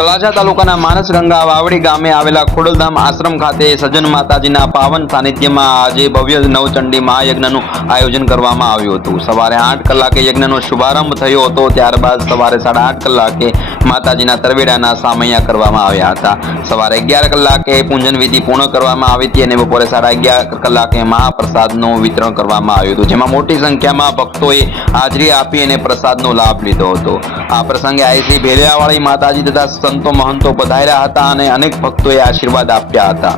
તળાજા તાલુકાના માનસગંગા વાવડી ગામે આવેલા ખોડલધામ આશ્રમ ખાતે સજ્જન માતાજીના પાવન સાનિધ્યમાં આજે ભવ્ય નવચંડી મહાયજ્ઞનું આયોજન કરવામાં આવ્યું હતું। સવારે 8 કલાકે યજ્ઞનો શુભારંભ થયો હતો। ત્યારબાદ સવારે 8:30 કલાકે માતાજીના તરવેડાના સામૈયા કરવામાં આવ્યા હતા। સવારે 11 કલાકે પૂજન વિધિ પૂર્ણ કરવામાં આવી હતી અને બપોરે 11:30 કલાકે મહાપ્રસાદનું વિતરણ કરવામાં આવ્યું હતું, જેમાં મોટી સંખ્યામાં ભક્તોએ હાજરી આપી અને પ્રસાદનો લાભ લીધો હતો। આ પ્રસંગે આઈ ભેલિયાવાળી માતાજી તથા સંતો મહંતો પધાર્યા હતા અને અનેક ભક્તોએ આશીર્વાદ આપ્યા હતા।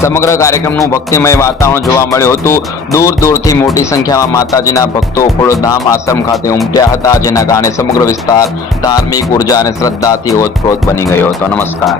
સમગ્ર કાર્યક્રમનું ભક્તિમય વાતાવરણ જોવા મળ્યું હતું। દૂર દૂરથી મોટી સંખ્યામાં માતાજીના ભક્તો ખોડલધામ આશ્રમ ખાતે ઉમટ્યા હતા, જેના કારણે સમગ્ર વિસ્તાર ધાર્મિક ઉર્જા અને શ્રદ્ધાથી ઓતપ્રોત બની ગયો હતો। નમસ્કાર।